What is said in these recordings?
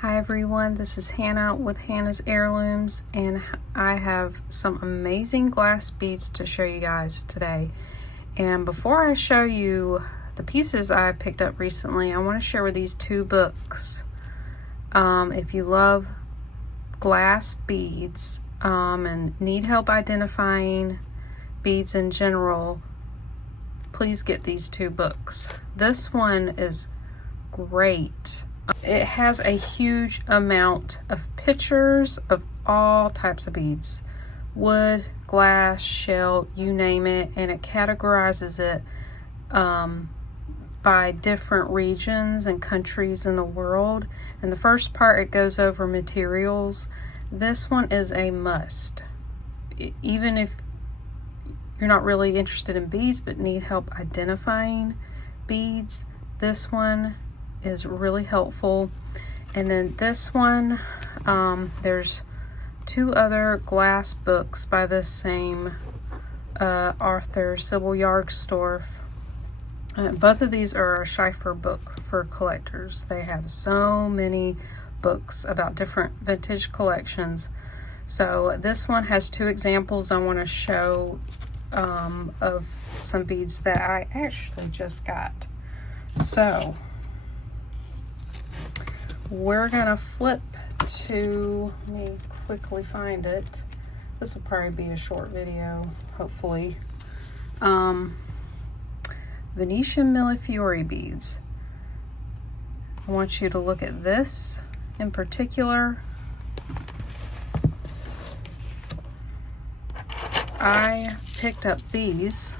Hi everyone, this is Hannah with Hannah's Heirlooms, and I have some amazing glass beads to show you guys today. And before I show you the pieces I picked up recently, I want to share with these two books. If you love glass beads and need help identifying beads in general, please get these two books. This one is great. It has a huge amount of pictures of all types of beads, wood, glass, shell, you name it, and it categorizes it by different regions and countries in the world. In the first part, it goes over materials. This one is a must. Even if you're not really interested in beads but need help identifying beads, this one is really helpful. And then this one, there's two other glass books by this same author, Sibylle Jargstorf. Both of these are a Schiffer book for collectors. They have so many books about different vintage collections. So this one has two examples I want to show of some beads that I actually just got. So we're gonna flip to, let me quickly find it. This will probably be a short video, hopefully. Venetian Millefiori beads. I want you to look at this in particular. I picked up these.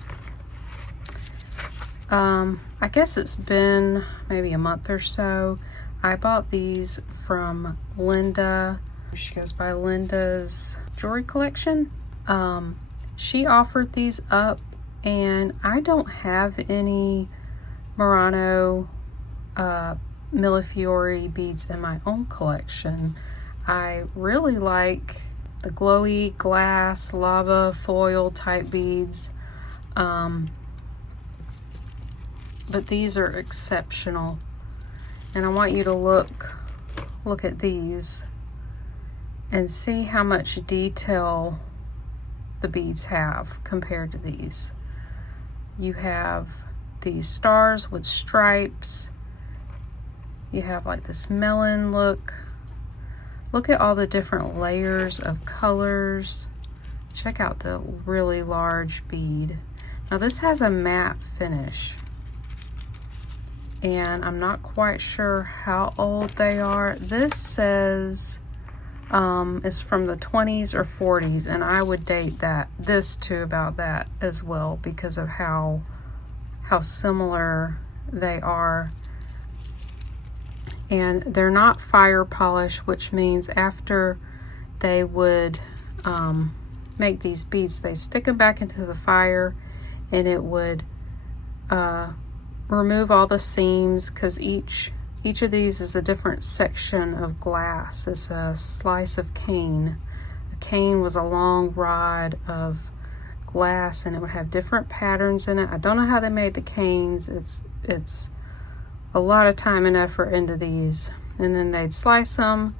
I guess it's been maybe a month or so. I bought these from Linda. She goes by Linda's Jewelry Collection. She offered these up, and I don't have any Murano Millefiori beads in my own collection. I really like the glowy glass, lava foil type beads. But these are exceptional. And I want you to look at these and see how much detail the beads have compared to these. You have these stars with stripes. You have like this melon look. Look at all the different layers of colors. Check out the really large bead. Now this has a matte finish, and I'm not quite sure how old they are. This says it's from the 20s or 40s, and I would date this to about that as well because of how similar they are. And they're not fire polished, which means after they would make these beads, they stick them back into the fire, and it would remove all the seams, because each of these is a different section of glass. It's a slice of cane. A cane was a long rod of glass, and it would have different patterns in it. I don't know how they made the canes. It's a lot of time and effort into these. And then they'd slice them,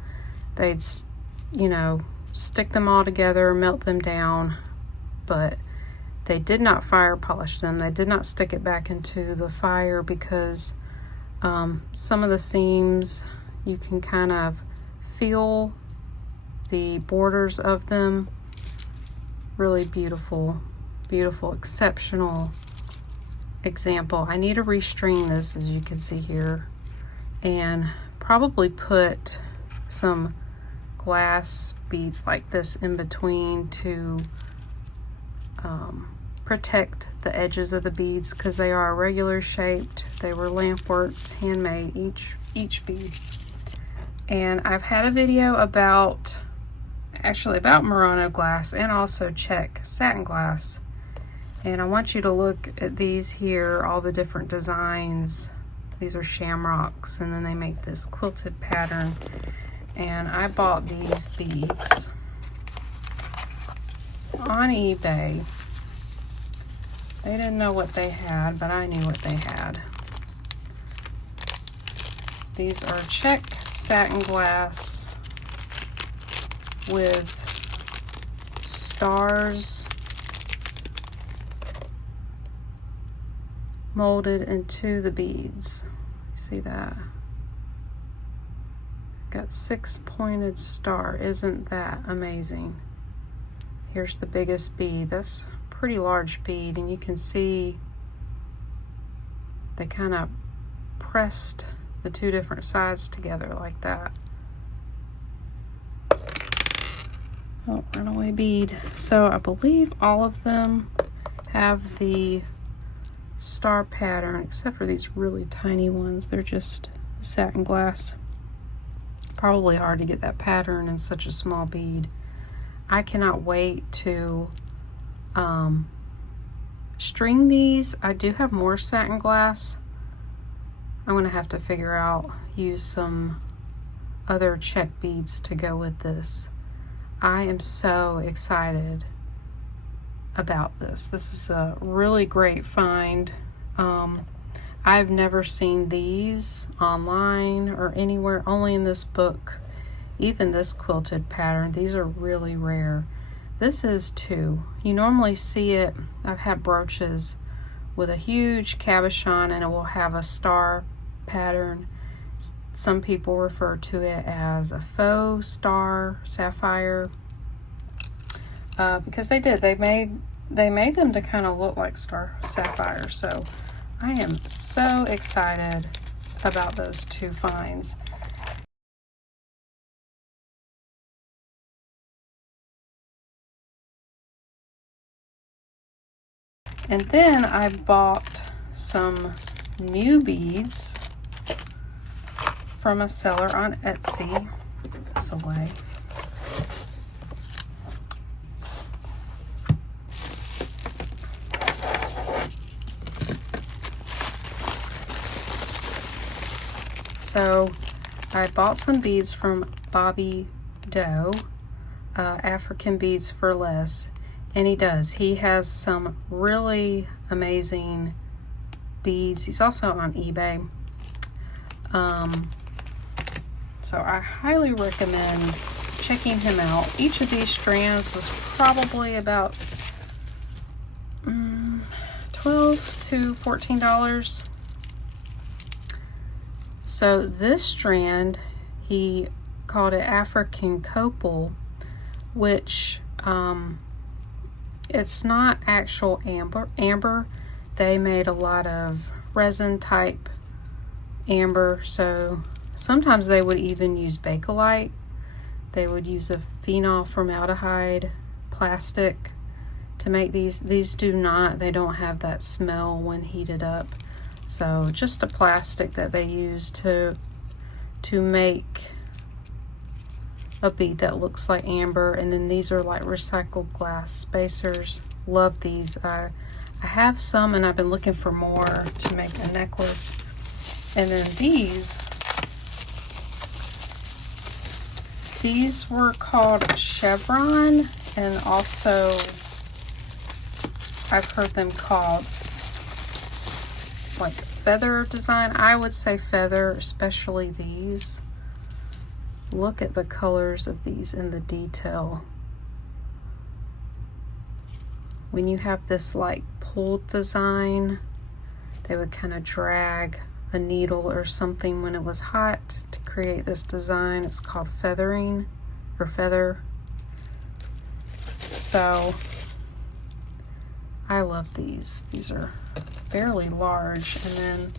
they'd stick them all together, melt them down, but they did not fire polish them. They did not stick it back into the fire because some of the seams, you can kind of feel the borders of them. Really beautiful, beautiful, exceptional example. I need to restring this, as you can see here, and probably put some glass beads like this in between to protect the edges of the beads, because they are regular shaped. They were lamp worked, handmade, each bead. And I've had a video about Murano glass and also Czech satin glass, and I want you to look at these here, all the different designs. These are shamrocks, and then they make this quilted pattern. And I bought these beads on eBay. They didn't know what they had, but I knew what they had. These are Czech satin glass with stars molded into the beads. See that? Got 6 pointed star. Isn't that amazing? Here's the biggest bead. That's a pretty large bead, and you can see they kind of pressed the two different sides together like that. Oh, runaway bead. So I believe all of them have the star pattern, except for these really tiny ones. They're just satin glass. Probably hard to get that pattern in such a small bead. I cannot wait to string these. I do have more satin glass. I'm gonna have to figure out, use some other Czech beads to go with this. I am so excited about this. This is a really great find. I've never seen these online or anywhere, only in this book. Even this quilted pattern, these are really rare. This is too. You normally see it, I've had brooches with a huge cabochon and it will have a star pattern. Some people refer to it as a faux star sapphire, because they did. They made them to kind of look like star sapphire. So I am so excited about those two finds. And then I bought some new beads from a seller on Etsy. Put this away. So I bought some beads from Bobby Doe, African Beads for Less, and he does. He has some really amazing beads. He's also on eBay. So I highly recommend checking him out. Each of these strands was probably about $12 to $14. So this strand, he called it African Copal, which it's not actual amber. They made a lot of resin type amber, so sometimes they would even use Bakelite. They would use a phenol formaldehyde plastic to make these. These do not, they don't have that smell when heated up. So just a plastic that they use to make a bead that looks like amber. And then these are like recycled glass spacers. Love these. I have some and I've been looking for more to make a necklace. And then these were called chevron, and also I've heard them called like feather design. I would say feather, especially these. Look at the colors of these and the detail. When you have this like pulled design, they would kind of drag a needle or something when it was hot to create this design. It's called feathering or feather. So I love these. These are fairly large, and then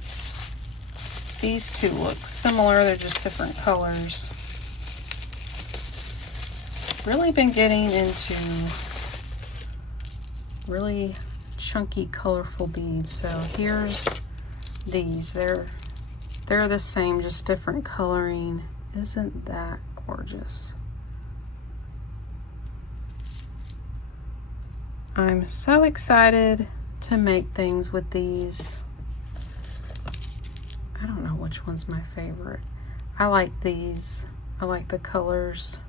these two look similar. They're just different colors. Really been getting into really chunky, colorful beads. So here's these. They're the same, just different coloring. Isn't that gorgeous? I'm so excited to make things with these. I don't know which one's my favorite. I like these. I like the colors.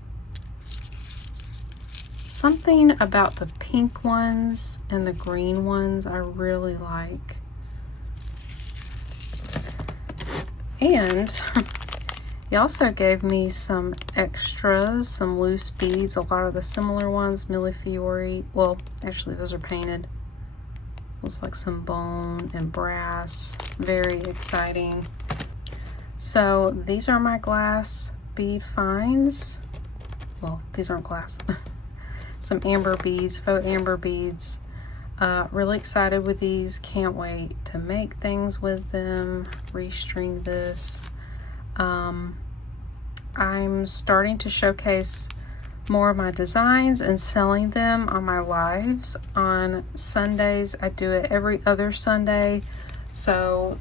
Something about the pink ones and the green ones I really like. And He also gave me some extras, some loose beads, a lot of the similar ones, Millefiori. Well, actually those are painted. Looks like some bone and brass. Very exciting. So these are my glass bead finds. Well, these aren't glass. Some amber beads, faux amber beads. Really excited with these. Can't wait to make things with them. Restring this. I'm starting to showcase more of my designs and selling them on my lives on Sundays. I do it every other Sunday. So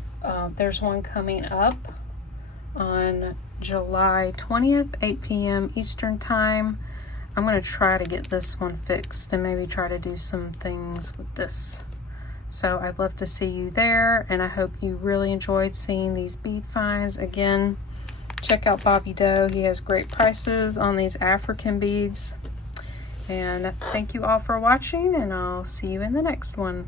there's one coming up on July 20th, 8 p.m. Eastern Time. I'm going to try to get this one fixed and maybe try to do some things with this. So I'd love to see you there, and I hope you really enjoyed seeing these bead finds. Again, check out Bobby Doe. He has great prices on these African beads. And thank you all for watching, and I'll see you in the next one.